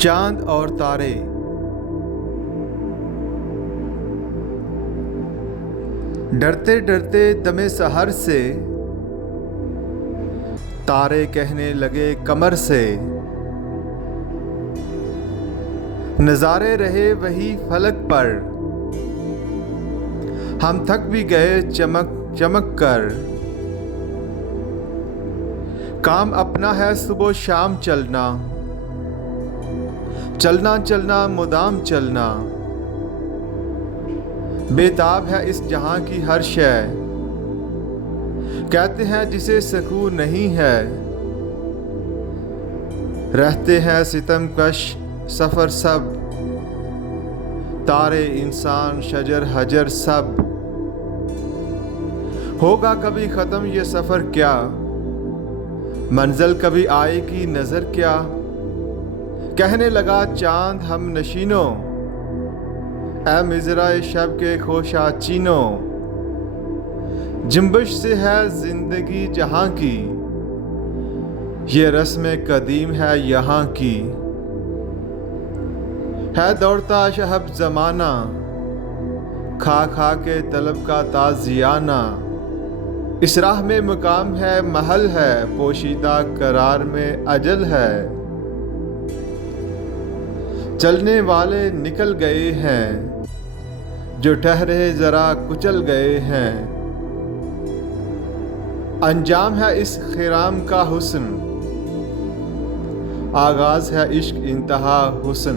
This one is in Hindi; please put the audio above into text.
चांद और तारे। डरते डरते दमे सहर से तारे कहने लगे कमर से, नजारे रहे वही फलक पर, हम थक भी गए चमक चमक कर। काम अपना है सुबह शाम चलना, चलना चलना मुदाम चलना। बेताब है इस जहां की हर शय, कहते हैं जिसे सुकून नहीं है। रहते हैं सितमकश सफर सब, तारे इंसान शजर हजर सब। होगा कभी खत्म ये सफर क्या, मंजिल कभी आएगी नजर क्या। कहने लगा चांद हम नशीनों, ऐ मिज़राए शब के खोशा चीनों। जिंबश से है जिंदगी जहां की, ये रस्म कदीम है यहाँ की। है दौड़ता शहब जमाना, खा खा के तलब का ताजियाना। इस राह में मुकाम है महल है, पोशीदा करार में अजल है। चलने वाले निकल गए हैं, जो ठहरे जरा कुचल गए हैं। अंजाम है इस खिराम का हुस्न, आगाज है इश्क इंतहा हुस्न।